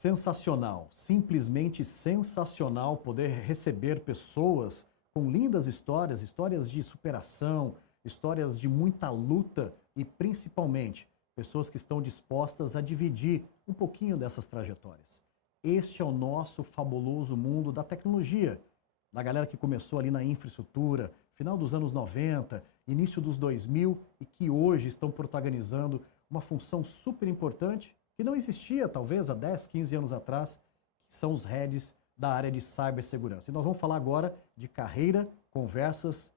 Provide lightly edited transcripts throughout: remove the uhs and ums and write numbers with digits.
Sensacional, simplesmente sensacional poder receber pessoas com lindas histórias, histórias de superação, histórias de muita luta e principalmente pessoas que estão dispostas a dividir um pouquinho dessas trajetórias. Este é o nosso fabuloso mundo da tecnologia, da galera que começou ali na infraestrutura, final dos anos 90, início dos 2000 e que hoje estão protagonizando uma função super importante que não existia talvez há 10, 15 anos atrás, que são os heads da área de cibersegurança. E nós vamos falar agora de carreira, conversas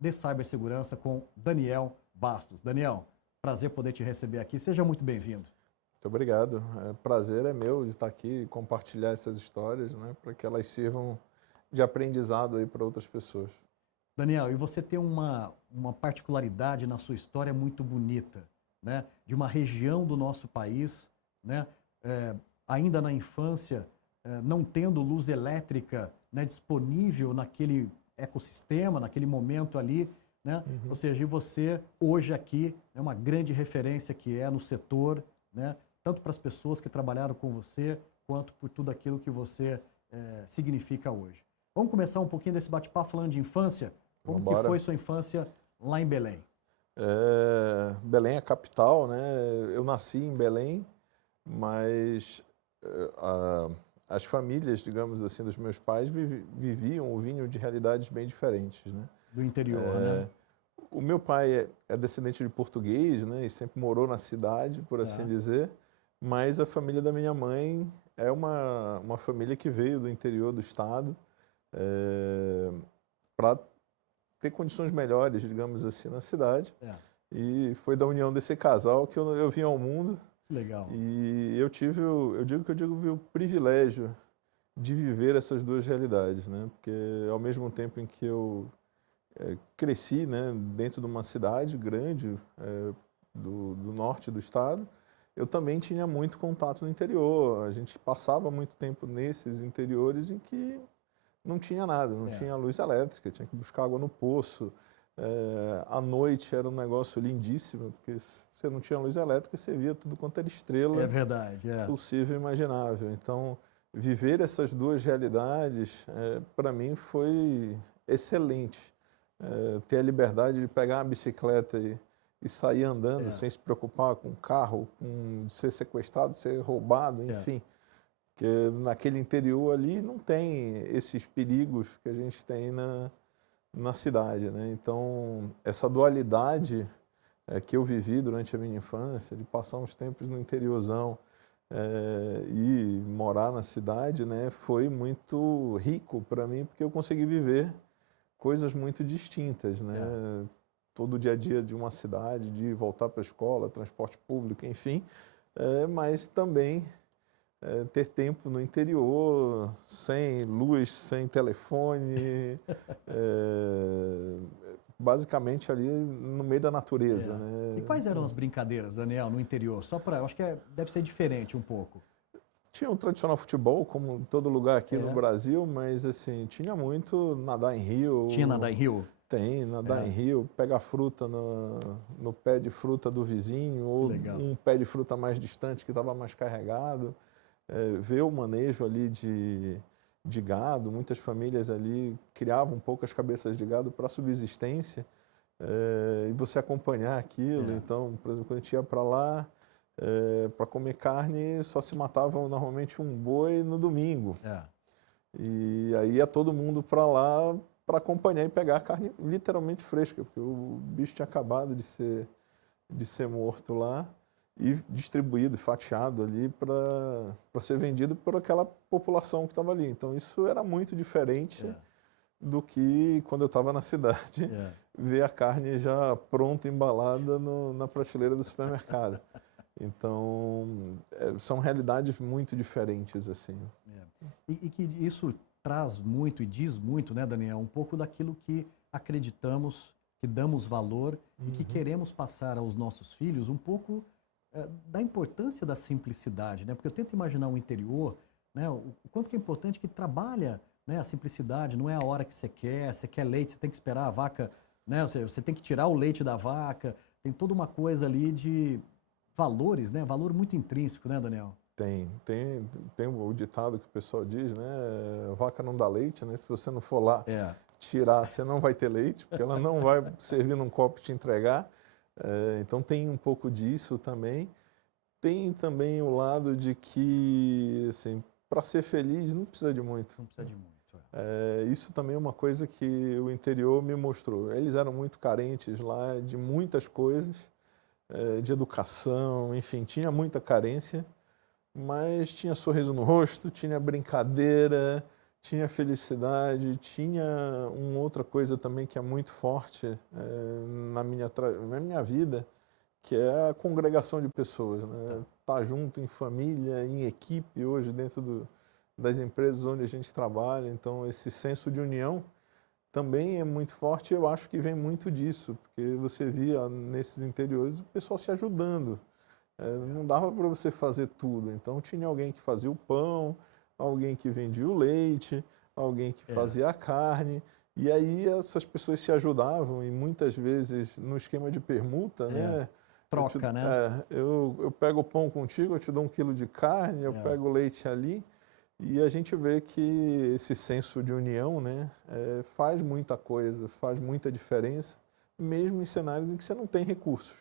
de cibersegurança com Daniel Bastos. Daniel, prazer poder te receber aqui, seja muito bem-vindo. Muito obrigado, prazer é meu de estar aqui e compartilhar essas histórias, né, para que elas sirvam de aprendizado aí para outras pessoas. Daniel, e você tem uma particularidade na sua história muito bonita, né, de uma região do nosso país, né, ainda na infância, não tendo luz elétrica, né, disponível naquele ecossistema, naquele momento ali, né? Ou seja, você hoje aqui é uma grande referência que é no setor, né, tanto para as pessoas que trabalharam com você, quanto por tudo aquilo que você significa hoje. Vamos começar um pouquinho desse bate-papo falando de infância. Como que foi sua infância lá em Belém? Belém é a capital, né? Eu nasci em Belém, mas as famílias, digamos assim, dos meus pais viviam ou vinham de realidades bem diferentes, né? Do interior, né? O meu pai é descendente de português, né? E sempre morou na cidade, por assim dizer, mas a família da minha mãe é uma família que veio do interior do estado para ter condições melhores, digamos assim, na cidade. E foi da união desse casal que eu vim ao mundo. Legal. E eu digo o privilégio de viver essas duas realidades, né? Porque ao mesmo tempo em que eu cresci, né, dentro de uma cidade grande do norte do estado, eu também tinha muito contato no interior. A gente passava muito tempo nesses interiores em que não tinha nada, não tinha luz elétrica, tinha que buscar água no poço. À noite era um negócio lindíssimo, porque você não tinha luz elétrica, você via tudo quanto era estrela. É verdade, possível e imaginável. Então, viver essas duas realidades, para mim, foi excelente. Ter a liberdade de pegar uma bicicleta e sair andando sem se preocupar com carro, com ser sequestrado, ser roubado, enfim. Porque naquele interior ali não tem esses perigos que a gente tem na cidade, né? Então, essa dualidade que eu vivi durante a minha infância, de passar uns tempos no interiorzão e morar na cidade, né, foi muito rico para mim, porque eu consegui viver coisas muito distintas, né? Todo o dia a dia de uma cidade, de voltar para a escola, transporte público, enfim, mas também ter tempo no interior, sem luz, sem telefone, basicamente ali no meio da natureza, né? E quais eram as brincadeiras, Daniel, no interior? Só para, acho que deve ser diferente um pouco. Tinha o tradicional futebol, como em todo lugar aqui no Brasil, mas assim, tinha muito nadar em rio. Tinha nadar em rio? Tem, nadar em rio, pegar fruta no pé de fruta do vizinho, ou um pé de fruta mais distante que estava mais carregado. Ver o manejo ali de gado, muitas famílias ali criavam poucas cabeças de gado para subsistência, e você acompanhar aquilo. Então, por exemplo, quando a gente ia para lá, para comer carne, só se matava normalmente um boi no domingo. E aí ia todo mundo para lá para acompanhar e pegar a carne literalmente fresca, porque o bicho tinha acabado de ser morto lá e distribuído, fatiado ali para ser vendido por aquela população que estava ali. Então isso era muito diferente do que quando eu estava na cidade, ver a carne já pronta, embalada na prateleira do supermercado. Então, são realidades muito diferentes, assim. E que isso traz muito e diz muito, né, Daniel, um pouco daquilo que acreditamos, que damos valor e que queremos passar aos nossos filhos um pouco da importância da simplicidade, né? Porque eu tento imaginar um interior, né, o quanto que é importante que trabalha, né, a simplicidade, não é a hora que você quer leite, você tem que esperar a vaca, né, você tem que tirar o leite da vaca, tem toda uma coisa ali de valores, né? Valor muito intrínseco, né, Daniel? Tem o ditado que o pessoal diz, né? Vaca não dá leite, né? Se você não for lá tirar, você não vai ter leite, porque ela não vai servir num copo e te entregar. Então tem um pouco disso também. Tem também o lado de que, assim, para ser feliz não precisa de muito. Não precisa de muito. Isso também é uma coisa que o interior me mostrou. Eles eram muito carentes lá de muitas coisas, de educação, enfim, tinha muita carência, mas tinha sorriso no rosto, tinha brincadeira, tinha felicidade, tinha uma outra coisa também que é muito forte na minha vida, que é a congregação de pessoas, né? Tá junto em família, em equipe, hoje dentro das empresas onde a gente trabalha. Então, esse senso de união também é muito forte. Eu acho que vem muito disso, porque você via nesses interiores o pessoal se ajudando. Não dava para você fazer tudo. Então, tinha alguém que fazia o pão, alguém que vendia o leite, alguém que fazia a carne. E aí essas pessoas se ajudavam e muitas vezes no esquema de permuta, né? Troca, né? Eu pego o pão contigo, eu te dou 1 quilo de carne, eu pego o leite ali. E a gente vê que esse senso de união, né, faz muita coisa, faz muita diferença, mesmo em cenários em que você não tem recursos.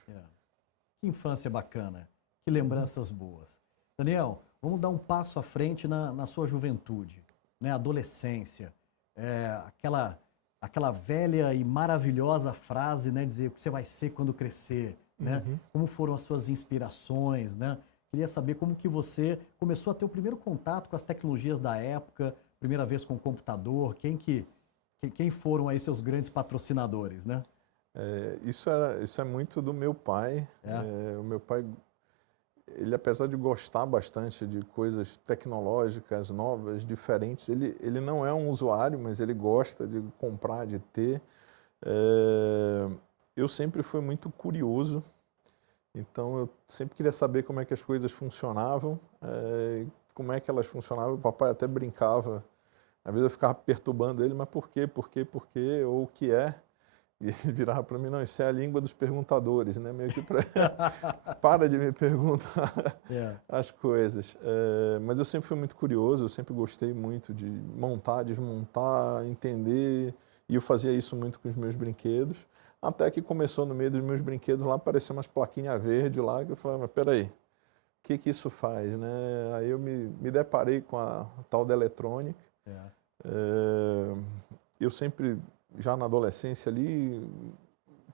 Que infância bacana, que lembranças boas. Daniel, vamos dar um passo à frente na sua juventude, né, adolescência. Aquela velha e maravilhosa frase, né, dizer o que você vai ser quando crescer, né? Como foram as suas inspirações, né? Queria saber como que você começou a ter o primeiro contato com as tecnologias da época, primeira vez com o computador, quem foram aí seus grandes patrocinadores, né? Isso é muito do meu pai. O meu pai, ele apesar de gostar bastante de coisas tecnológicas, novas, diferentes, ele não é um usuário, mas ele gosta de comprar, de ter. Eu sempre fui muito curioso. Então, eu sempre queria saber como é que as coisas funcionavam, como é que elas funcionavam. O papai até brincava, às vezes eu ficava perturbando ele, mas por quê, ou o que é? E ele virava para mim, não, isso é a língua dos perguntadores, né? Meio que para de me perguntar as coisas. Mas eu sempre fui muito curioso, eu sempre gostei muito de montar, desmontar, entender, e eu fazia isso muito com os meus brinquedos. Até que começou no meio dos meus brinquedos lá, apareceu umas plaquinhas verdes lá, que eu falei, mas peraí, o que isso faz, né? Aí eu me deparei com a tal da eletrônica. Eu sempre, já na adolescência ali,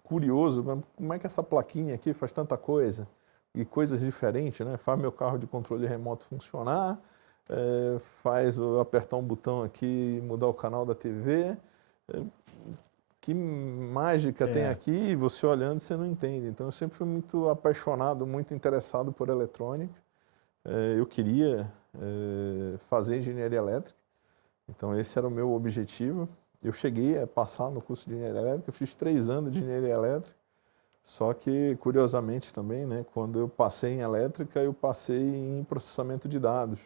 curioso, como é que essa plaquinha aqui faz tanta coisa? E coisas diferentes, né? Faz meu carro de controle remoto funcionar, faz eu apertar um botão aqui e mudar o canal da TV. Que mágica tem aqui, você olhando você não entende. Então eu sempre fui muito apaixonado, muito interessado por eletrônica. Eu queria fazer engenharia elétrica, então esse era o meu objetivo. Eu cheguei a passar no curso de engenharia elétrica, eu fiz 3 anos de engenharia elétrica, só que curiosamente também, né, quando eu passei em elétrica, eu passei em processamento de dados.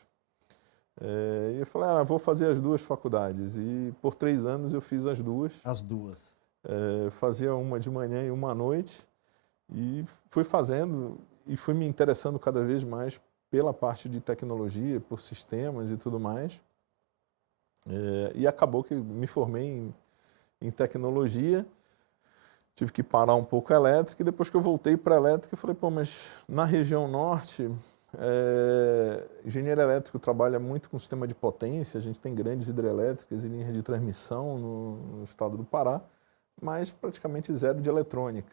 E eu falei, vou fazer as 2 faculdades. E por 3 anos eu fiz as 2. As 2. Fazia uma de manhã e uma à noite. E fui fazendo e fui me interessando cada vez mais pela parte de tecnologia, por sistemas e tudo mais. E acabou que me formei em tecnologia. Tive que parar um pouco a elétrica. E depois que eu voltei para a elétrica, eu falei, pô, mas na região norte... engenheiro elétrico trabalha muito com sistema de potência, a gente tem grandes hidrelétricas e linhas de transmissão no estado do Pará, mas praticamente zero de eletrônica.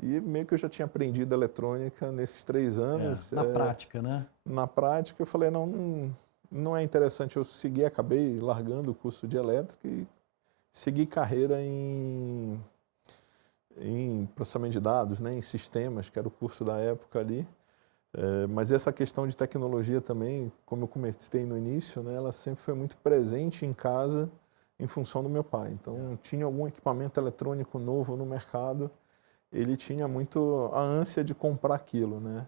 E meio que eu já tinha aprendido eletrônica nesses 3 anos. Na prática, né? Na prática eu falei, não é interessante eu seguir, acabei largando o curso de elétrica e segui carreira em processamento de dados, né, em sistemas, que era o curso da época ali. Mas essa questão de tecnologia também, como eu comentei no início, né, ela sempre foi muito presente em casa em função do meu pai. Então, tinha algum equipamento eletrônico novo no mercado, ele tinha muito a ânsia de comprar aquilo, né?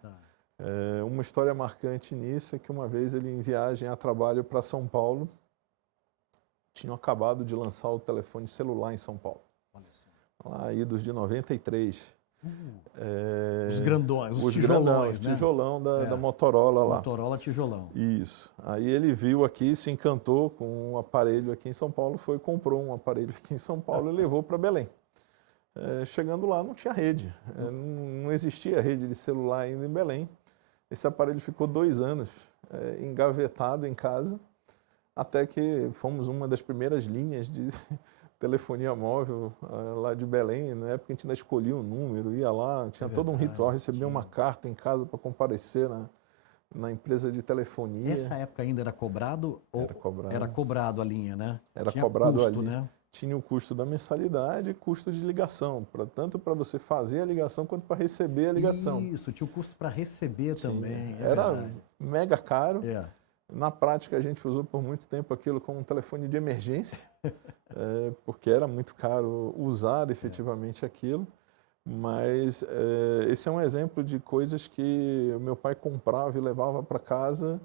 Uma história marcante nisso é que uma vez ele, em viagem a trabalho para São Paulo, tinham acabado de lançar o telefone celular em São Paulo, lá idos de 93. Os grandões, os tijolões, né? Tijolão da Motorola lá. Motorola tijolão. Isso. Aí ele viu aqui, se encantou com um aparelho aqui em São Paulo, comprou um aparelho aqui em São Paulo e levou para Belém. Chegando lá não tinha rede, não existia rede de celular ainda em Belém. Esse aparelho ficou 2 anos engavetado em casa, até que fomos uma das primeiras linhas de telefonia móvel lá de Belém. Na época a gente ainda escolhia o número, ia lá, tinha todo um ritual, recebia uma carta em casa para comparecer na empresa de telefonia. Nessa época ainda era cobrado? Era cobrado a linha, né? Era cobrado ali. Né? Tinha o custo da mensalidade e custo de ligação, tanto para você fazer a ligação quanto para receber a ligação. Isso, tinha o custo para receber também. Era mega caro. Na prática, a gente usou por muito tempo aquilo como um telefone de emergência, porque era muito caro usar efetivamente aquilo. Mas esse é um exemplo de coisas que o meu pai comprava e levava para casa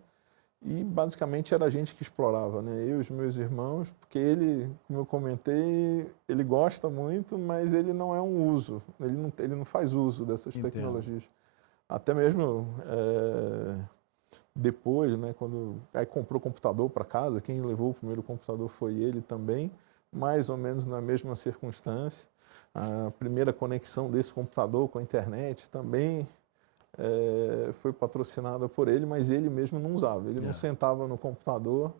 e basicamente era a gente que explorava, né? Eu e os meus irmãos, porque ele, como eu comentei, ele gosta muito, mas ele não é um uso, ele não faz uso dessas tecnologias. Até mesmo depois, né, quando aí comprou computador para casa, quem levou o primeiro computador foi ele também, mais ou menos na mesma circunstância. A primeira conexão desse computador com a internet também foi patrocinada por ele, mas ele mesmo não usava. Ele não sentava no computador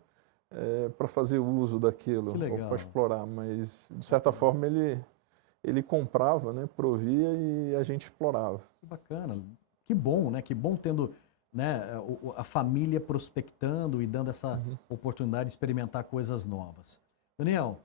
para fazer uso daquilo, ou para explorar, mas de certa forma ele comprava, né, provia e a gente explorava. Que bacana, que bom, né? Que bom tendo, né, a família prospectando e dando essa oportunidade de experimentar coisas novas. Daniel,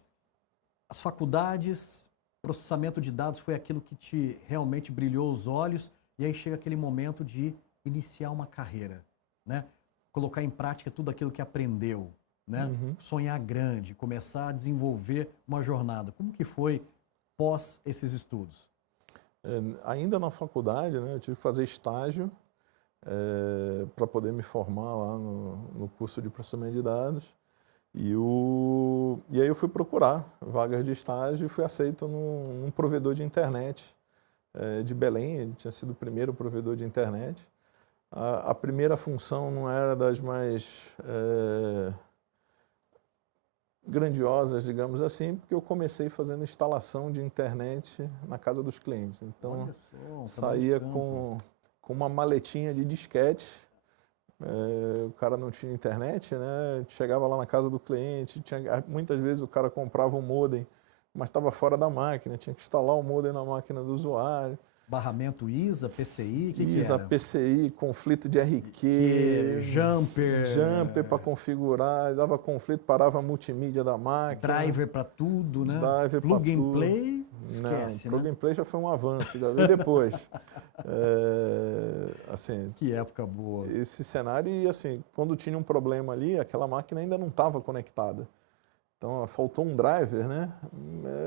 as faculdades, processamento de dados foi aquilo que te realmente brilhou os olhos e aí chega aquele momento de iniciar uma carreira, né? Colocar em prática tudo aquilo que aprendeu, né? Sonhar grande, começar a desenvolver uma jornada. Como que foi pós esses estudos? Ainda na faculdade, né, eu tive que fazer estágio para poder me formar lá no curso de processamento de dados. E aí eu fui procurar vagas de estágio e fui aceito num provedor de internet de Belém. Ele tinha sido o primeiro provedor de internet. A primeira função não era das mais grandiosas, digamos assim, porque eu comecei fazendo instalação de internet na casa dos clientes. Então, saía com uma maletinha de disquete. O cara não tinha internet, né? Chegava lá na casa do cliente, muitas vezes o cara comprava um modem, mas estava fora da máquina, tinha que instalar o modem na máquina do usuário. Barramento ISA, PCI, que ISA, era? PCI, conflito de RQ, jumper para configurar, dava conflito, parava a multimídia da máquina. Driver para tudo, né? Driver plug and play, esquece, não, plug and play já foi um avanço, já veio depois. Assim, que época boa. Esse cenário, e assim, quando tinha um problema ali, aquela máquina ainda não estava conectada. Então, faltou um driver, né?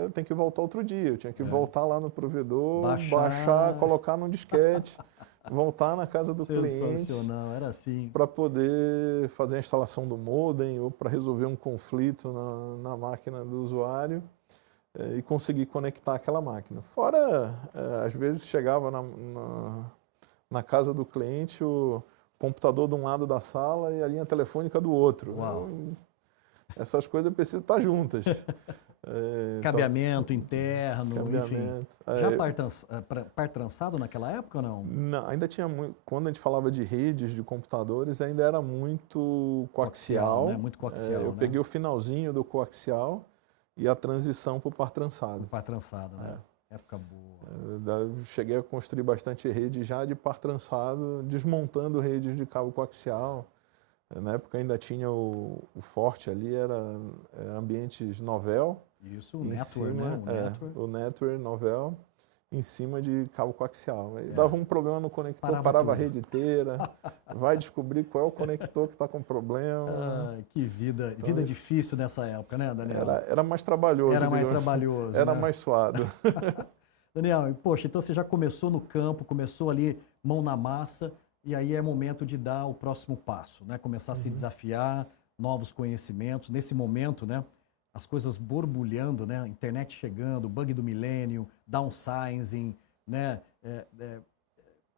Eu tenho que voltar outro dia. Eu tinha que voltar lá no provedor, baixar, colocar no disquete, voltar na casa do cliente. Sensacional, era assim. Para poder fazer a instalação do modem ou para resolver um conflito na máquina do usuário e conseguir conectar aquela máquina. Fora, às vezes chegava na casa do cliente o computador de um lado da sala e a linha telefônica do outro. Uau. Essas coisas precisam estar juntas. Cabeamento interno, cabeamento. Enfim. Já par trançado naquela época ou não? Não, ainda tinha muito. Quando a gente falava de redes de computadores, ainda era muito coaxial. Né? Muito coaxial. Eu peguei o finalzinho do coaxial e a transição para o par trançado. Par trançado, né? Época boa. Eu cheguei a construir bastante rede já de par trançado, desmontando redes de cabo coaxial. Na época ainda tinha o forte ali, era ambientes Novell. Isso, o Network, né? O Network Novell, em cima de cabo coaxial. Aí dava um problema no conector, parava a rede inteira, vai descobrir qual é o conector que está com problema. Que vida, então, vida difícil nessa época, né, Daniel? Era mais trabalhoso. Era mais trabalhoso. Era mais suado. Daniel, poxa, então você já começou no campo, começou ali, mão na massa, e aí é momento de dar o próximo passo, né? Começar a se desafiar, novos conhecimentos. Nesse momento, né? As coisas borbulhando, né? Internet chegando, bug do milênio, downsizing, né?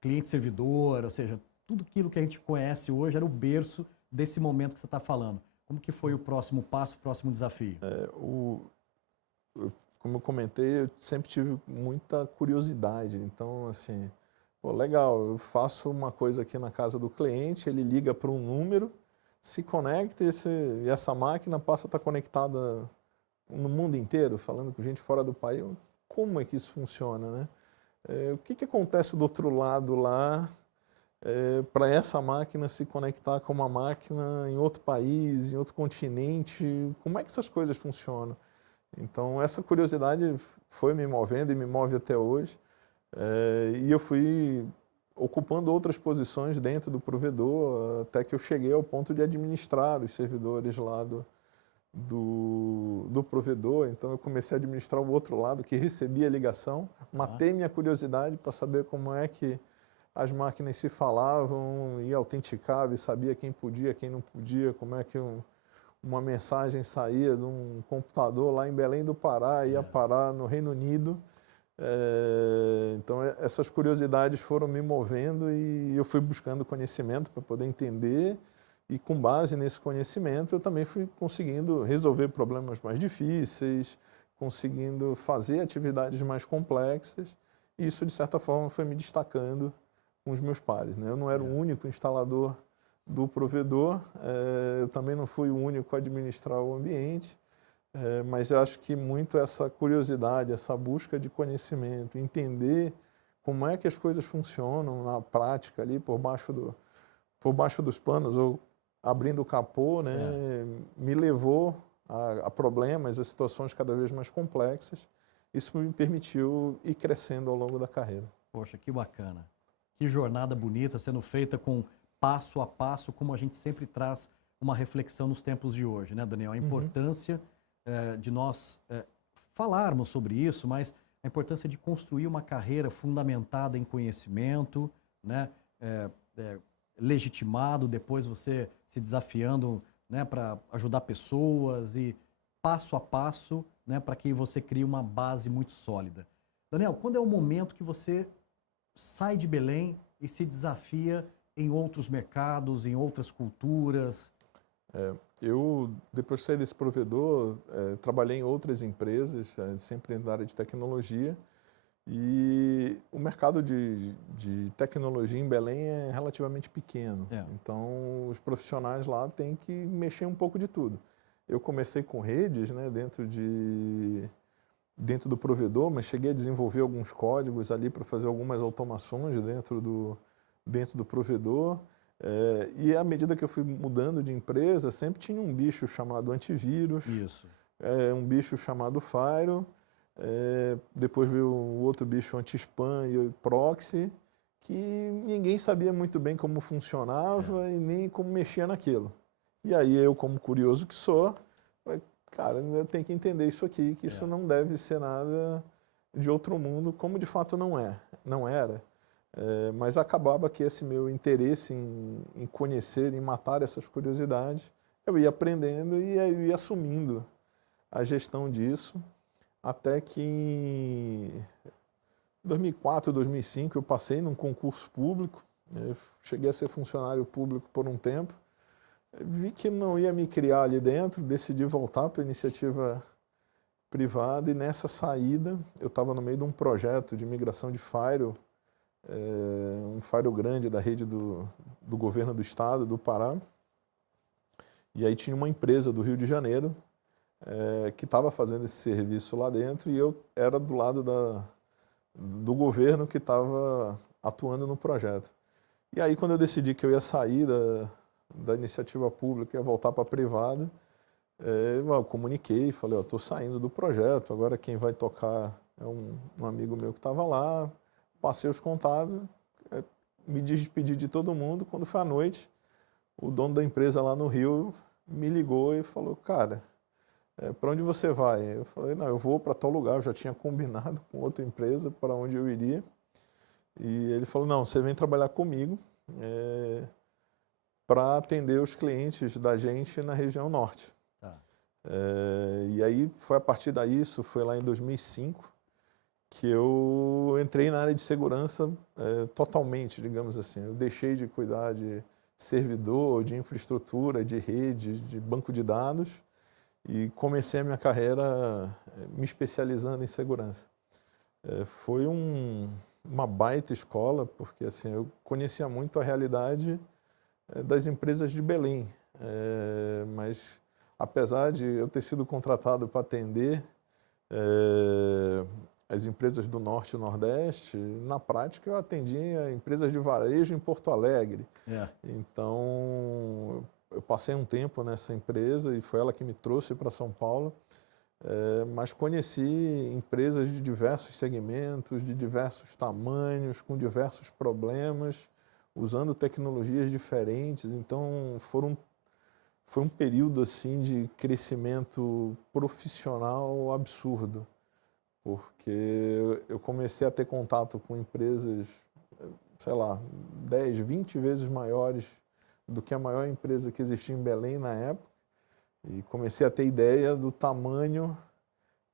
cliente-servidor, ou seja, tudo aquilo que a gente conhece hoje era o berço desse momento que você está falando. Como que foi o próximo passo, o próximo desafio? Como eu comentei, eu sempre tive muita curiosidade. Então, assim, pô, legal, eu faço uma coisa aqui na casa do cliente, ele liga para um número, se conecta e essa máquina passa a estar conectada no mundo inteiro, falando com gente fora do país. Como é que isso funciona, né? O que acontece do outro lado lá para essa máquina se conectar com uma máquina em outro país, em outro continente? Como é que essas coisas funcionam? Então, essa curiosidade foi me movendo e me move até hoje. E eu fui ocupando outras posições dentro do provedor, até que eu cheguei ao ponto de administrar os servidores lá do provedor. Então, eu comecei a administrar o outro lado, que recebia a ligação. Matei minha curiosidade para saber como é que as máquinas se falavam e autenticava e sabia quem podia, quem não podia, como é que uma mensagem saía de um computador lá em Belém do Pará, ia parar no Reino Unido. Então, essas curiosidades foram me movendo e eu fui buscando conhecimento para poder entender. E com base nesse conhecimento, eu também fui conseguindo resolver problemas mais difíceis, conseguindo fazer atividades mais complexas. E isso, de certa forma, foi me destacando com os meus pares, né? Eu não era o único instalador do provedor, eu também não fui o único a administrar o ambiente, mas eu acho que muito essa curiosidade, essa busca de conhecimento, entender como é que as coisas funcionam na prática ali por baixo dos panos ou abrindo o capô, né, me levou a problemas, a situações cada vez mais complexas. Isso me permitiu ir crescendo ao longo da carreira. Poxa, que bacana. Que jornada bonita sendo feita com passo a passo, como a gente sempre traz uma reflexão nos tempos de hoje, né, Daniel? A importância de nós falarmos sobre isso, mas a importância de construir uma carreira fundamentada em conhecimento, né, legitimado, depois você se desafiando, né, para ajudar pessoas e passo a passo, né, para que você crie uma base muito sólida. Daniel, quando é o momento que você sai de Belém e se desafia em outros mercados, em outras culturas? Eu, depois de sair desse provedor, trabalhei em outras empresas, sempre dentro da área de tecnologia, e o mercado de tecnologia em Belém é relativamente pequeno. Então, os profissionais lá têm que mexer um pouco de tudo. Eu comecei com redes, né, dentro do provedor, mas cheguei a desenvolver alguns códigos ali para fazer algumas automações dentro do provedor. E à medida que eu fui mudando de empresa, sempre tinha um bicho chamado antivírus, um bicho chamado firewall, depois veio o outro bicho anti-spam e proxy, que ninguém sabia muito bem como funcionava e nem como mexer naquilo. E aí eu, como curioso que sou, falei, cara, eu tenho que entender isso aqui, que isso não deve ser nada de outro mundo, como de fato não era. Mas acabava que esse meu interesse em conhecer, em matar essas curiosidades, eu ia aprendendo e eu ia assumindo a gestão disso, até que em 2004, 2005 eu passei num concurso público, eu cheguei a ser funcionário público por um tempo, vi que não ia me criar ali dentro, decidi voltar para a iniciativa privada e nessa saída eu estava no meio de um projeto de migração de firewall, um firewall grande da rede do governo do estado, do Pará, e aí tinha uma empresa do Rio de Janeiro que estava fazendo esse serviço lá dentro e eu era do lado do governo que estava atuando no projeto. E aí quando eu decidi que eu ia sair da iniciativa pública e ia voltar para a privada, eu comuniquei, falei, estou saindo do projeto, agora quem vai tocar é um amigo meu que estava lá, passei os contatos, me despedi de todo mundo. Quando foi à noite, o dono da empresa lá no Rio me ligou e falou, cara, para onde você vai? Eu falei, não, eu vou para tal lugar, eu já tinha combinado com outra empresa para onde eu iria. E ele falou, não, você vem trabalhar comigo para atender os clientes da gente na região norte. E aí foi a partir daí, isso foi lá em 2005, que eu entrei na área de segurança totalmente, digamos assim. Eu deixei de cuidar de servidor, de infraestrutura, de rede, de banco de dados e comecei a minha carreira me especializando em segurança. Foi uma baita escola, porque assim, eu conhecia muito a realidade das empresas de Belém, mas apesar de eu ter sido contratado para atender as empresas do Norte e Nordeste, na prática eu atendia empresas de varejo em Porto Alegre. Então, eu passei um tempo nessa empresa e foi ela que me trouxe para São Paulo, mas conheci empresas de diversos segmentos, de diversos tamanhos, com diversos problemas, usando tecnologias diferentes. Então, foi um período assim de crescimento profissional absurdo, porque eu comecei a ter contato com empresas, sei lá, 10, 20 vezes maiores do que a maior empresa que existia em Belém na época, e comecei a ter ideia do tamanho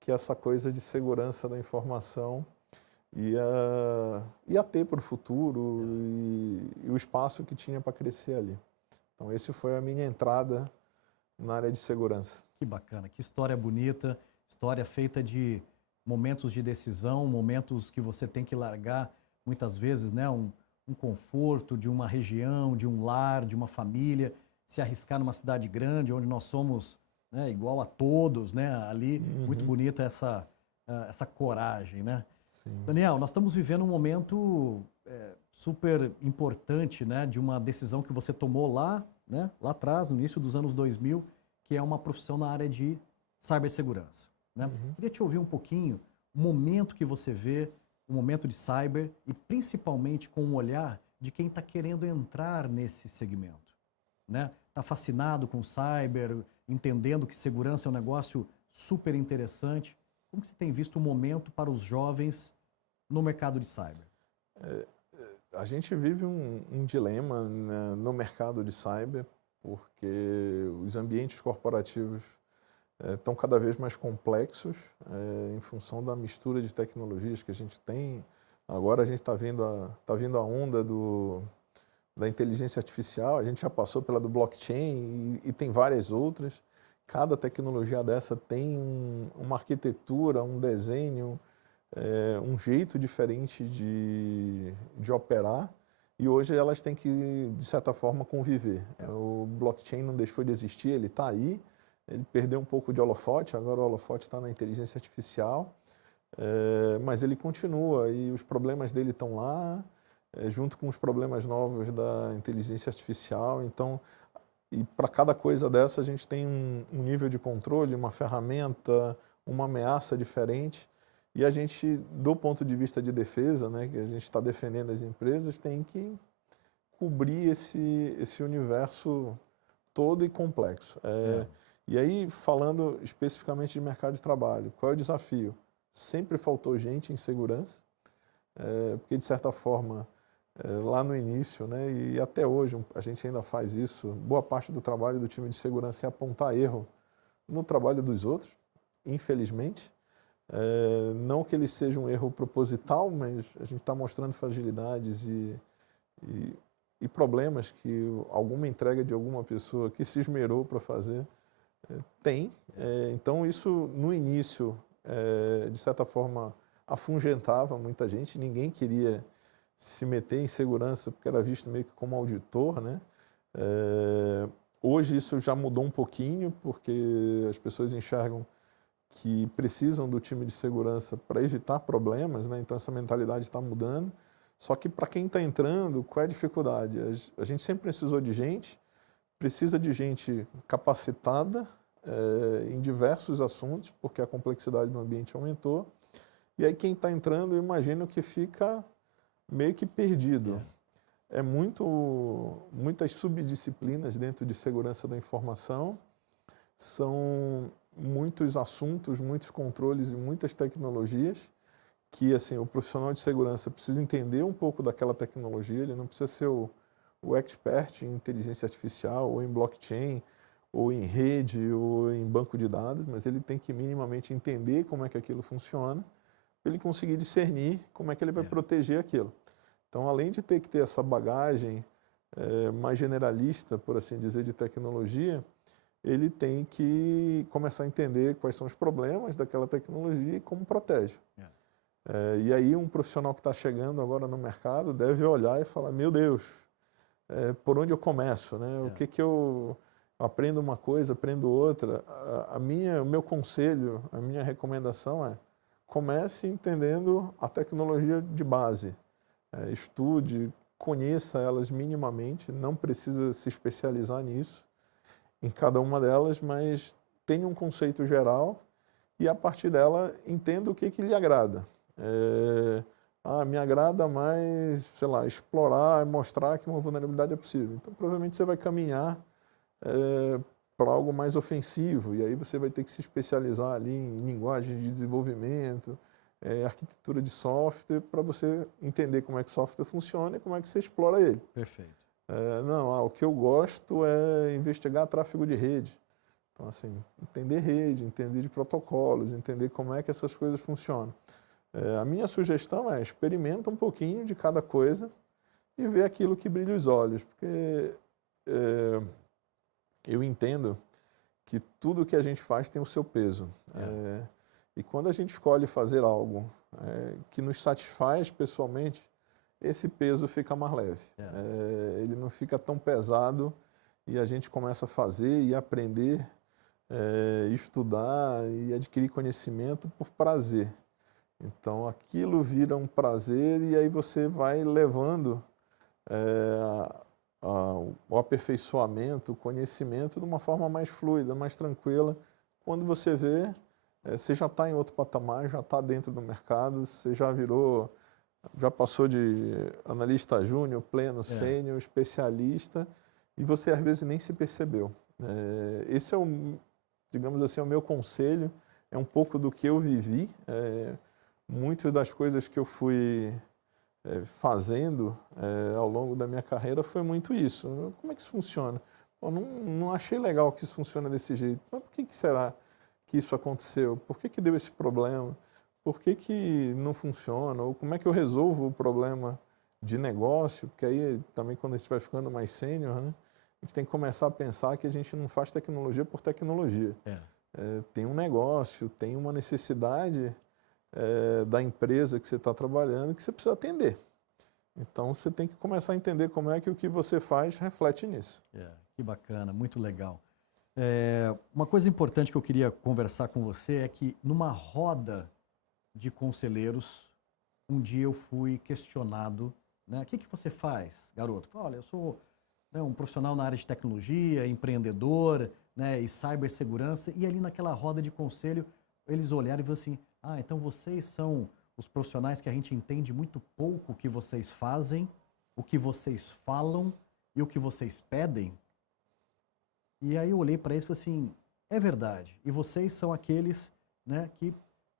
que essa coisa de segurança da informação ia ter para o futuro e o espaço que tinha para crescer ali. Então, esse foi a minha entrada na área de segurança. Que bacana, que história bonita, história feita de momentos de decisão, momentos que você tem que largar, muitas vezes, né, um conforto de uma região, de um lar, de uma família, se arriscar numa cidade grande, onde nós somos, né, igual a todos, né, ali, muito bonita essa coragem, né? Sim. Daniel, nós estamos vivendo um momento super importante, né, de uma decisão que você tomou lá, né, lá atrás, no início dos anos 2000, que é uma profissão na área de cibersegurança, né? Queria te ouvir um pouquinho, o momento que você vê, o momento de cyber e principalmente com o olhar de quem está querendo entrar nesse segmento, né? Está fascinado com cyber, entendendo que segurança é um negócio super interessante. Como que você tem visto o momento para os jovens no mercado de cyber? A gente vive um dilema, né, no mercado de cyber, porque os ambientes corporativos estão cada vez mais complexos em função da mistura de tecnologias que a gente tem. Agora a gente está vindo a onda da inteligência artificial, a gente já passou pela do blockchain e tem várias outras. Cada tecnologia dessa tem uma arquitetura, um desenho, um jeito diferente de operar, e hoje elas têm que, de certa forma, conviver. O blockchain não deixou de existir, ele está aí, ele perdeu um pouco de holofote, agora o holofote está na inteligência artificial, mas ele continua e os problemas dele estão lá, junto com os problemas novos da inteligência artificial. Então, e para cada coisa dessa a gente tem um nível de controle, uma ferramenta, uma ameaça diferente. E a gente, do ponto de vista de defesa, né, que a gente está defendendo as empresas, tem que cobrir esse universo todo e complexo. E aí, falando especificamente de mercado de trabalho, qual é o desafio? Sempre faltou gente em segurança, porque, de certa forma, lá no início, né, e até hoje a gente ainda faz isso, boa parte do trabalho do time de segurança é apontar erro no trabalho dos outros, infelizmente. Não que ele seja um erro proposital, mas a gente está mostrando fragilidades e problemas que alguma entrega de alguma pessoa que se esmerou para fazer tem. Então isso no início, de certa forma, afugentava muita gente, ninguém queria se meter em segurança porque era visto meio que como auditor, né? Hoje isso já mudou um pouquinho, porque as pessoas enxergam que precisam do time de segurança para evitar problemas, né? Então essa mentalidade está mudando. Só que para quem está entrando, qual é a dificuldade? A gente sempre precisou de gente, precisa de gente capacitada em diversos assuntos, porque a complexidade do ambiente aumentou. E aí quem está entrando, eu imagino que fica meio que perdido. Muitas subdisciplinas dentro de segurança da informação, são muitos assuntos, muitos controles e muitas tecnologias que, assim, o profissional de segurança precisa entender um pouco daquela tecnologia, ele não precisa ser o expert em inteligência artificial ou em blockchain ou em rede ou em banco de dados, mas ele tem que minimamente entender como é que aquilo funciona para ele conseguir discernir como é que ele vai proteger aquilo. Então, além de ter que ter essa bagagem mais generalista, por assim dizer, de tecnologia, ele tem que começar a entender quais são os problemas daquela tecnologia e como protege. E aí um profissional que está chegando agora no mercado deve olhar e falar, meu Deus, por onde eu começo, né? O que eu aprendo uma coisa, aprendo outra. O meu conselho, a minha recomendação é comece entendendo a tecnologia de base. Estude, conheça elas minimamente, não precisa se especializar nisso, em cada uma delas, mas tenha um conceito geral e a partir dela entenda o que lhe agrada. Me agrada mais, sei lá, explorar e mostrar que uma vulnerabilidade é possível. Então, provavelmente você vai caminhar para algo mais ofensivo, e aí você vai ter que se especializar ali em linguagem de desenvolvimento, arquitetura de software, para você entender como é que o software funciona e como é que você explora ele. Perfeito. O que eu gosto é investigar tráfego de rede. Então, assim, entender rede, entender de protocolos, entender como é que essas coisas funcionam. A minha sugestão é experimenta um pouquinho de cada coisa e vê aquilo que brilha os olhos, porque eu entendo que tudo que a gente faz tem o seu peso. E quando a gente escolhe fazer algo que nos satisfaz pessoalmente, esse peso fica mais leve. Ele não fica tão pesado e a gente começa a fazer e aprender, estudar e adquirir conhecimento por prazer. Então, aquilo vira um prazer e aí você vai levando o aperfeiçoamento, o conhecimento de uma forma mais fluida, mais tranquila. Quando você vê, você já está em outro patamar, já está dentro do mercado, você já passou de analista júnior, pleno, sênior, especialista, e você às vezes nem se percebeu. Esse é digamos assim, o meu conselho, é um pouco do que eu vivi. Muitas das coisas que eu fui fazendo ao longo da minha carreira foi muito isso. Como é que isso funciona? Não achei legal que isso funciona desse jeito. Mas por que será que isso aconteceu? Por que deu esse problema? Por que não funciona? Ou como é que eu resolvo o problema de negócio? Porque aí também quando a gente vai ficando mais sênior, né, a gente tem que começar a pensar que a gente não faz tecnologia por tecnologia. Tem um negócio, tem uma necessidade da empresa que você está trabalhando que você precisa atender. Então, você tem que começar a entender como é que o que você faz reflete nisso. Que bacana, muito legal. Uma coisa importante que eu queria conversar com você é que numa roda de conselheiros, um dia eu fui questionado, né? O que você faz, garoto? Olha, eu sou um profissional na área de tecnologia, empreendedor, né, e cibersegurança, e ali naquela roda de conselho, eles olharam e falaram assim, então vocês são os profissionais que a gente entende muito pouco o que vocês fazem, o que vocês falam e o que vocês pedem? E aí eu olhei para eles e falei assim, é verdade, e vocês são aqueles, né, que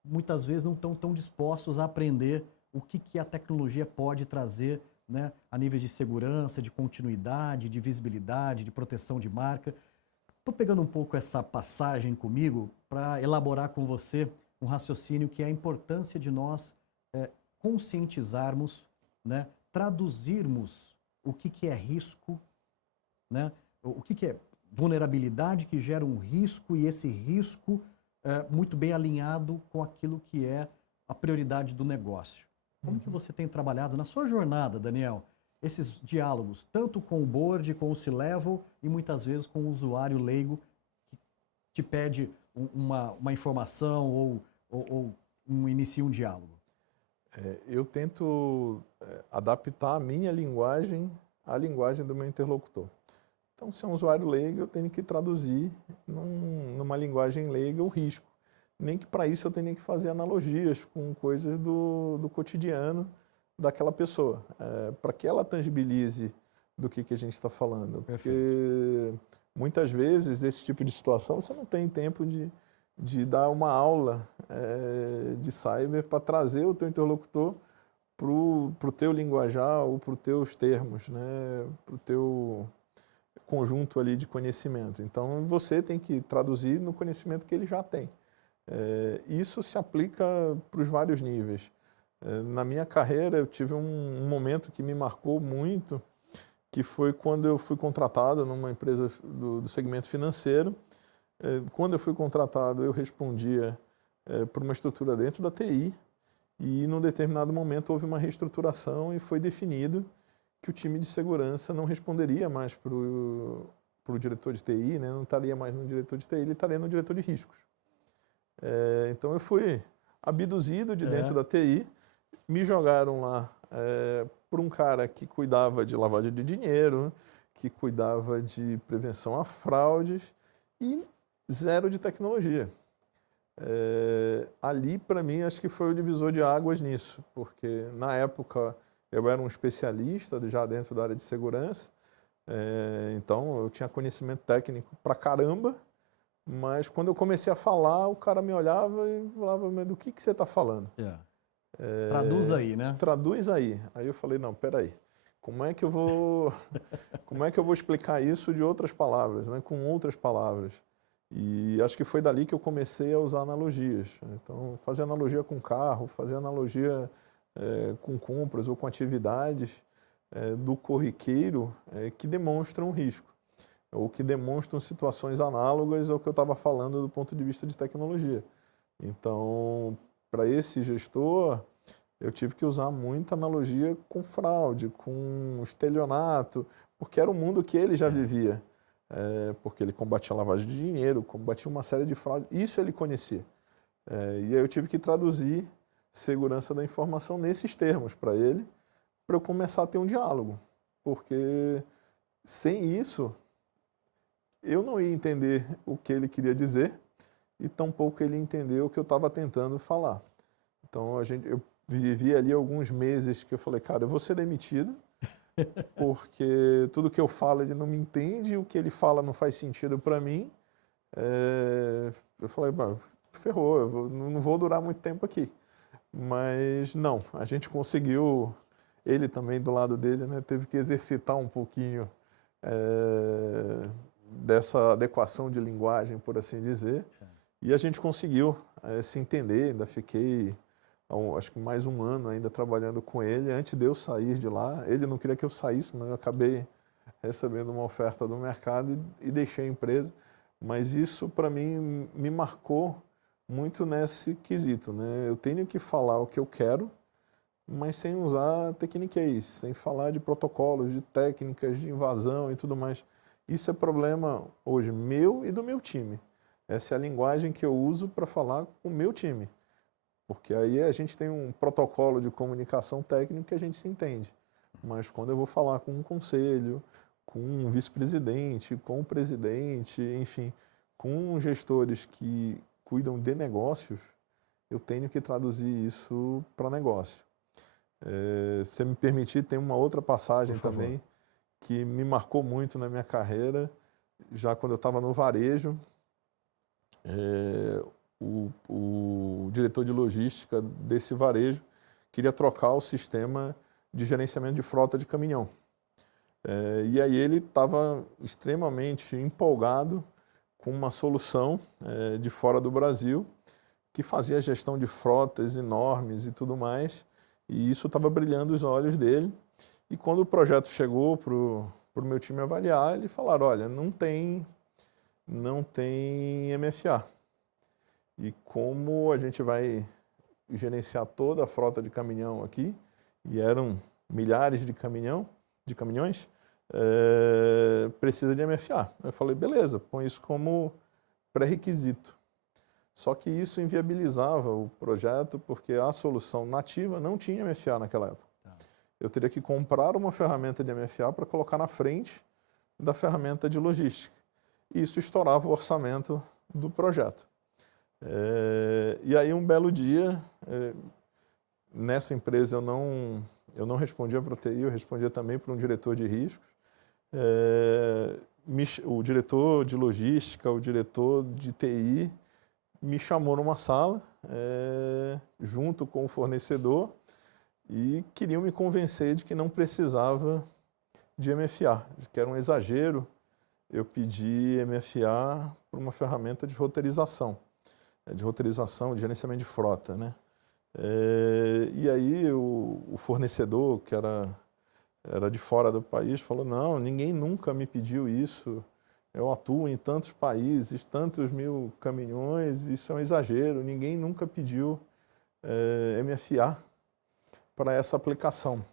muitas vezes não estão tão dispostos a aprender o que a tecnologia pode trazer, né, a nível de segurança, de continuidade, de visibilidade, de proteção de marca. Estou pegando um pouco essa passagem comigo para elaborar com você um raciocínio que é a importância de nós conscientizarmos, né, traduzirmos o que é risco, né, o que é vulnerabilidade que gera um risco e esse risco muito bem alinhado com aquilo que é a prioridade do negócio. Como que você tem trabalhado na sua jornada, Daniel, esses diálogos, tanto com o board, com o C-Level e muitas vezes com o usuário leigo que te pede uma informação ou inicia um diálogo? Eu tento adaptar a minha linguagem à linguagem do meu interlocutor. Então, se é um usuário leigo, eu tenho que traduzir numa linguagem leiga o risco. Nem que para isso eu tenha que fazer analogias com coisas do cotidiano daquela pessoa, para que ela tangibilize do que a gente está falando. Perfeito. Porque muitas vezes esse tipo de situação você não tem tempo de dar uma aula de cyber para trazer o teu interlocutor para o teu linguajar ou para os teus termos, né? Para o teu conjunto ali de conhecimento. Então, você tem que traduzir no conhecimento que ele já tem. Isso se aplica para os vários níveis. Na minha carreira, eu tive um momento que me marcou muito, que foi quando eu fui contratado numa empresa do segmento financeiro. Quando eu fui contratado, eu respondia por uma estrutura dentro da TI, e num determinado momento houve uma reestruturação e foi definido que o time de segurança não responderia mais para o diretor de TI, né? Não estaria mais no diretor de TI, ele estaria no diretor de riscos. Então eu fui abduzido de dentro da TI, me jogaram lá por um cara que cuidava de lavagem de dinheiro, que cuidava de prevenção a fraudes e zero de tecnologia. Ali, para mim, acho que foi o divisor de águas nisso, porque na época eu era um especialista já dentro da área de segurança, então eu tinha conhecimento técnico pra caramba, mas quando eu comecei a falar, o cara me olhava e falava, mas do que você está falando? Traduz aí, né? Traduz aí. Aí eu falei, não, peraí, como é que eu vou explicar isso de outras palavras, né? Com outras palavras? E acho que foi dali que eu comecei a usar analogias. Então, fazer analogia com carro, fazer analogia com compras ou com atividades do corriqueiro que demonstram risco, ou que demonstram situações análogas ao que eu estava falando do ponto de vista de tecnologia. Então, para esse gestor, eu tive que usar muita analogia com fraude, com estelionato, porque era um mundo que ele já vivia. Porque ele combatia a lavagem de dinheiro, combatia uma série de fraudes, isso ele conhecia. E aí eu tive que traduzir segurança da informação nesses termos para ele, para eu começar a ter um diálogo, porque sem isso eu não ia entender o que ele queria dizer e tampouco ele ia entender o que eu estava tentando falar. Então eu vivi ali alguns meses que eu falei, cara, eu vou ser demitido, porque tudo que eu falo ele não me entende, o que ele fala não faz sentido para mim. Eu falei, ferrou, eu não vou durar muito tempo aqui. Mas não, a gente conseguiu, ele também do lado dele, né, teve que exercitar um pouquinho dessa adequação de linguagem, por assim dizer, e a gente conseguiu se entender. Ainda fiquei acho que mais um ano ainda trabalhando com ele, antes de eu sair de lá. Ele não queria que eu saísse, mas eu acabei recebendo uma oferta do mercado e deixei a empresa. Mas isso, para mim, me marcou muito nesse quesito, né? Eu tenho que falar o que eu quero, mas sem usar tecniquez, sem falar de protocolos, de técnicas de invasão e tudo mais. Isso é problema hoje meu e do meu time. Essa é a linguagem que eu uso para falar com o meu time. Porque aí a gente tem um protocolo de comunicação técnica que a gente se entende. Mas quando eu vou falar com um conselho, com um vice-presidente, com o presidente, enfim, com gestores que cuidam de negócios, eu tenho que traduzir isso para negócio. Se me permitir, tem uma outra passagem também que me marcou muito na minha carreira, já quando eu estava no varejo. O diretor de logística desse varejo queria trocar o sistema de gerenciamento de frota de caminhão. E aí ele estava extremamente empolgado com uma solução de fora do Brasil, que fazia a gestão de frotas enormes e tudo mais, e isso estava brilhando os olhos dele. E quando o projeto chegou para o meu time avaliar, eles falaram, olha, não tem MFA. E como a gente vai gerenciar toda a frota de caminhão aqui, e eram milhares de caminhões, precisa de MFA. Eu falei, beleza, põe isso como pré-requisito. Só que isso inviabilizava o projeto, porque a solução nativa não tinha MFA naquela época. Eu teria que comprar uma ferramenta de MFA para colocar na frente da ferramenta de logística. E isso estourava o orçamento do projeto. E aí, um belo dia, nessa empresa eu não respondia para a TI, eu respondia também para um diretor de riscos. O diretor de logística, o diretor de TI, me chamou numa sala, junto com o fornecedor, e queriam me convencer de que não precisava de MFA, de que era um exagero eu pedir MFA para uma ferramenta de roteirização. de roteirização, de gerenciamento de frota, né? E aí o fornecedor, que era de fora do país, falou, não, ninguém nunca me pediu isso, eu atuo em tantos países, tantos mil caminhões, isso é um exagero, ninguém nunca pediu MFA para essa aplicação.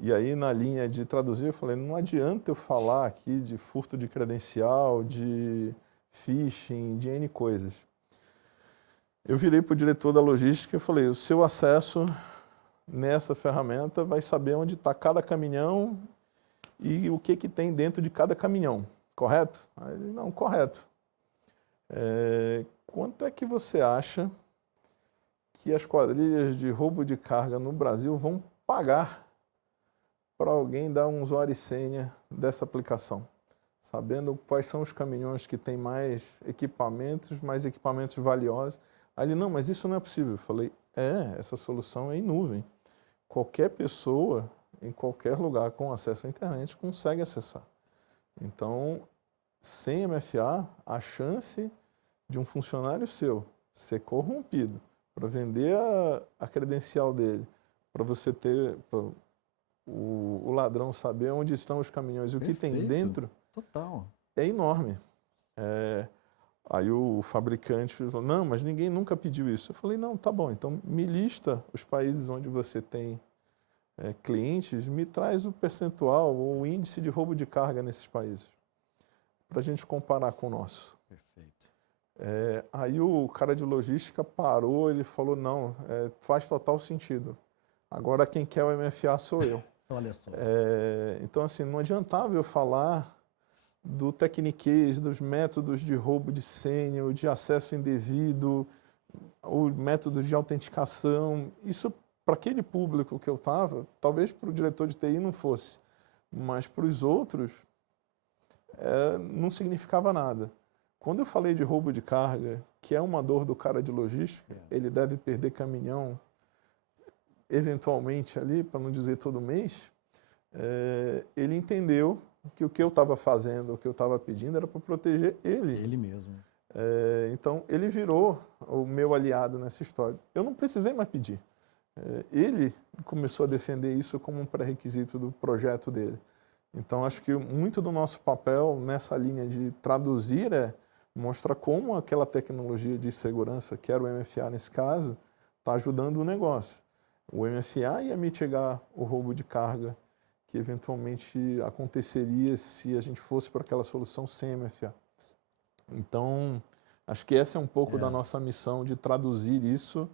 E aí, na linha de traduzir, eu falei, não adianta eu falar aqui de furto de credencial, de phishing, de N coisas. Eu virei para o diretor da logística e falei, o seu acesso nessa ferramenta vai saber onde está cada caminhão e o que tem dentro de cada caminhão, correto? Aí ele, não, correto. Quanto é que você acha que as quadrilhas de roubo de carga no Brasil vão pagar para alguém dar um usuário e senha dessa aplicação? Sabendo quais são os caminhões que têm mais equipamentos valiosos. Aí ele, não, mas isso não é possível. Eu falei, essa solução é em nuvem. Qualquer pessoa, em qualquer lugar com acesso à internet, consegue acessar. Então, sem MFA, a chance de um funcionário seu ser corrompido para vender a credencial dele, para você ter o ladrão saber onde estão os caminhões e o que tem dentro, total, é enorme. Aí o fabricante falou, não, mas ninguém nunca pediu isso. Eu falei, não, tá bom, então me lista os países onde você tem clientes, me traz o percentual ou o índice de roubo de carga nesses países, para a gente comparar com o nosso. Perfeito. Aí o cara de logística parou, ele falou, não, faz total sentido. Agora quem quer o MFA sou eu. Olha só. Então, assim, não adiantava eu falar do tecniquez, dos métodos de roubo de senha, de acesso indevido, ou métodos de autenticação. Isso, para aquele público que eu estava, talvez para o diretor de TI não fosse, mas para os outros não significava nada. Quando eu falei de roubo de carga, que é uma dor do cara de logística, ele deve perder caminhão, eventualmente ali, para não dizer todo mês, ele entendeu que o que eu estava fazendo, o que eu estava pedindo era para proteger ele. Ele mesmo. Então, ele virou o meu aliado nessa história. Eu não precisei mais pedir. Ele começou a defender isso como um pré-requisito do projeto dele. Então, acho que muito do nosso papel nessa linha de traduzir mostrar como aquela tecnologia de segurança, que era o MFA nesse caso, está ajudando o negócio. O MFA ia mitigar o roubo de carga que eventualmente aconteceria se a gente fosse para aquela solução sem MFA. Então, acho que essa é um pouco da nossa missão de traduzir isso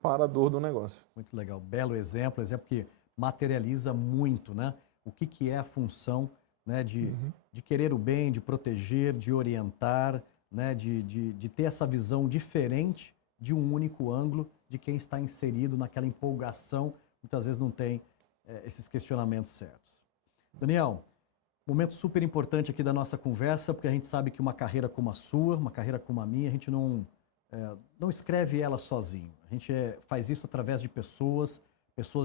para a dor do negócio. Muito legal. Belo exemplo que materializa muito, né? O que é a função, né, de querer o bem, de proteger, de orientar, né, de ter essa visão diferente de um único ângulo de quem está inserido naquela empolgação, muitas vezes não tem esses questionamentos certos. Daniel, momento super importante aqui da nossa conversa, porque a gente sabe que uma carreira como a sua, uma carreira como a minha, a gente não escreve ela sozinho. A gente faz isso através de pessoas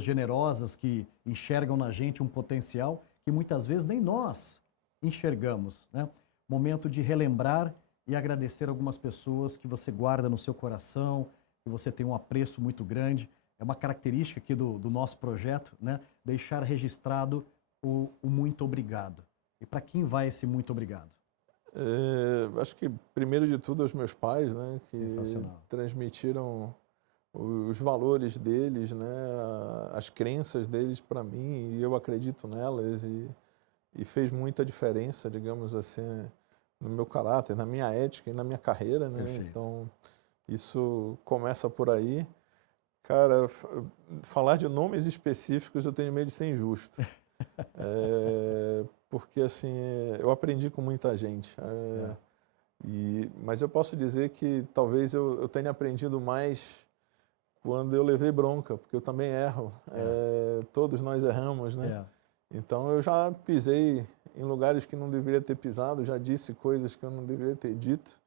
generosas que enxergam na gente um potencial que muitas vezes nem nós enxergamos, né? Momento de relembrar e agradecer algumas pessoas que você guarda no seu coração, que você tem um apreço muito grande. É uma característica aqui do nosso projeto, né? Deixar registrado o muito obrigado. E para quem vai esse muito obrigado? Acho que, primeiro de tudo, aos meus pais, né? Que Sensacional. transmitiram os valores deles, né? As crenças deles para mim, e eu acredito nelas, e fez muita diferença, digamos assim, no meu caráter, na minha ética e na minha carreira, né? Perfeito. Então, isso começa por aí. Cara, falar de nomes específicos eu tenho medo de ser injusto. Porque, assim, eu aprendi com muita gente. Mas eu posso dizer que talvez eu tenha aprendido mais quando eu levei bronca, porque eu também erro. Todos nós erramos, né? Então, eu já pisei em lugares que não deveria ter pisado, já disse coisas que eu não deveria ter dito.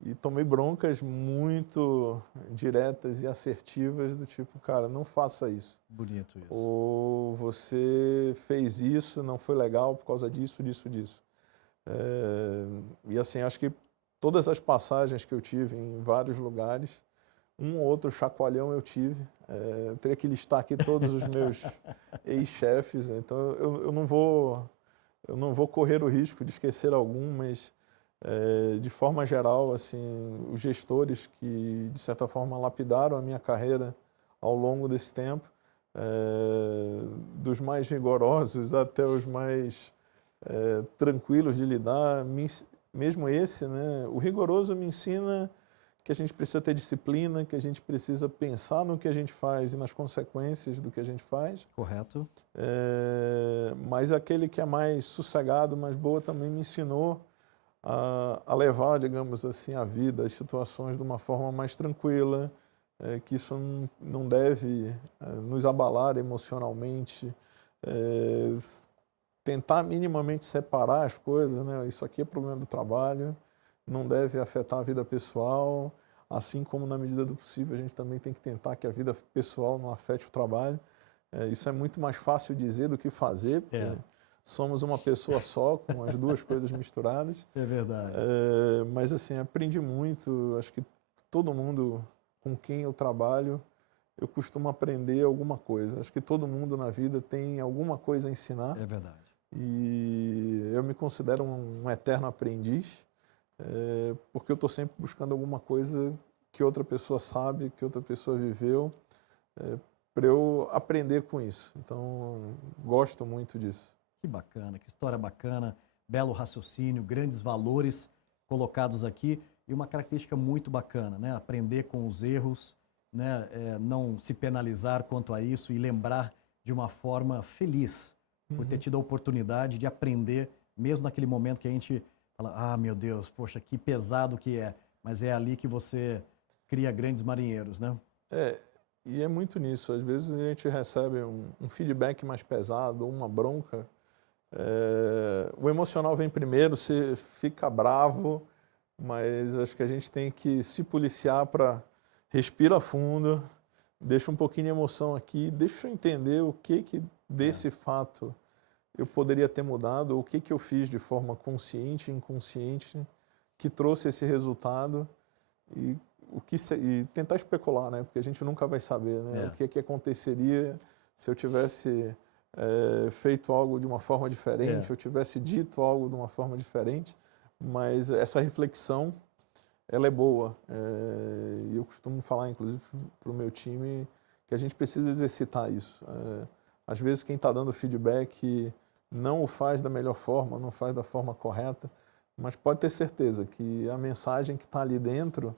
E tomei broncas muito diretas e assertivas do tipo, cara, não faça isso. Bonito isso. Ou você fez isso, não foi legal por causa disso. E assim, acho que todas as passagens que eu tive em vários lugares, um ou outro chacoalhão eu tive. Eu teria que listar aqui todos os meus ex-chefes, então eu não vou correr o risco de esquecer algum, mas de forma geral, assim, os gestores que de certa forma lapidaram a minha carreira ao longo desse tempo, dos mais rigorosos até os mais tranquilos de lidar, mesmo esse, né, o rigoroso me ensina que a gente precisa ter disciplina, que a gente precisa pensar no que a gente faz e nas consequências do que a gente faz. Correto. Mas aquele que é mais sossegado, mais boa, também me ensinou a levar, digamos assim, a vida, as situações de uma forma mais tranquila, que isso não deve nos abalar emocionalmente, tentar minimamente separar as coisas, né? Isso aqui é problema do trabalho, não deve afetar a vida pessoal, assim como na medida do possível a gente também tem que tentar que a vida pessoal não afete o trabalho. Isso é muito mais fácil dizer do que fazer, porque somos uma pessoa só, com as duas coisas misturadas. É verdade. Mas assim, aprendi muito, acho que todo mundo com quem eu trabalho, eu costumo aprender alguma coisa. Acho que todo mundo na vida tem alguma coisa a ensinar. É verdade. E eu me considero um eterno aprendiz, porque eu estou sempre buscando alguma coisa que outra pessoa sabe, que outra pessoa viveu, para eu aprender com isso. Então, gosto muito disso. Que bacana, que história bacana, belo raciocínio, grandes valores colocados aqui e uma característica muito bacana, né? Aprender com os erros, né? Não se penalizar quanto a isso e lembrar de uma forma feliz por ter tido a oportunidade de aprender, mesmo naquele momento que a gente fala, ah, meu Deus, poxa, que pesado que é, mas é ali que você cria grandes marinheiros, né? E é muito nisso. Às vezes a gente recebe um feedback mais pesado, uma bronca. O emocional vem primeiro, você fica bravo, mas acho que a gente tem que se policiar para respira fundo, deixa um pouquinho de emoção aqui, deixa eu entender o que desse fato eu poderia ter mudado, o que eu fiz de forma consciente e inconsciente que trouxe esse resultado e tentar especular, né? Porque a gente nunca vai saber, né? O que aconteceria se eu tivesse feito algo de uma forma diferente, eu tivesse dito algo de uma forma diferente, mas essa reflexão, ela é boa. E eu costumo falar, inclusive, para o meu time, que a gente precisa exercitar isso. Às vezes, quem está dando feedback não o faz da melhor forma, não faz da forma correta, mas pode ter certeza que a mensagem que está ali dentro,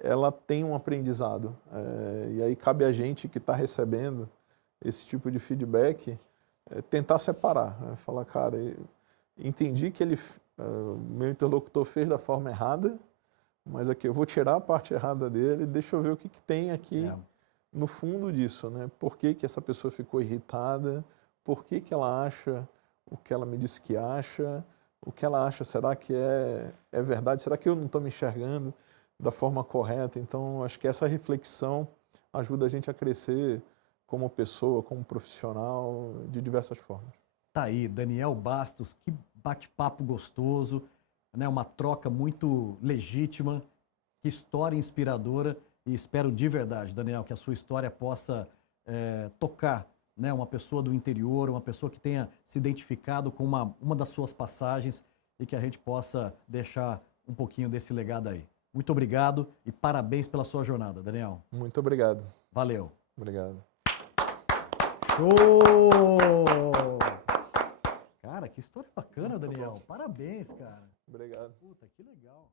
ela tem um aprendizado. E aí cabe a gente que está recebendo esse tipo de feedback tentar separar. Falar, cara, entendi que meu interlocutor fez da forma errada, mas aqui eu vou tirar a parte errada dele, deixa eu ver o que tem aqui no fundo disso, né? Por que essa pessoa ficou irritada? Por que ela acha o que ela me disse que acha? O que ela acha, será que é verdade? Será que eu não estou me enxergando da forma correta? Então, acho que essa reflexão ajuda a gente a crescer como pessoa, como profissional, de diversas formas. Tá aí, Daniel Bastos, que bate-papo gostoso, né? Uma troca muito legítima, que história inspiradora, e espero de verdade, Daniel, que a sua história possa tocar, né, uma pessoa do interior, uma pessoa que tenha se identificado com uma das suas passagens e que a gente possa deixar um pouquinho desse legado aí. Muito obrigado e parabéns pela sua jornada, Daniel. Muito obrigado. Valeu. Obrigado. Show! Cara, que história bacana, Daniel. Parabéns, cara. Obrigado. Puta, que legal.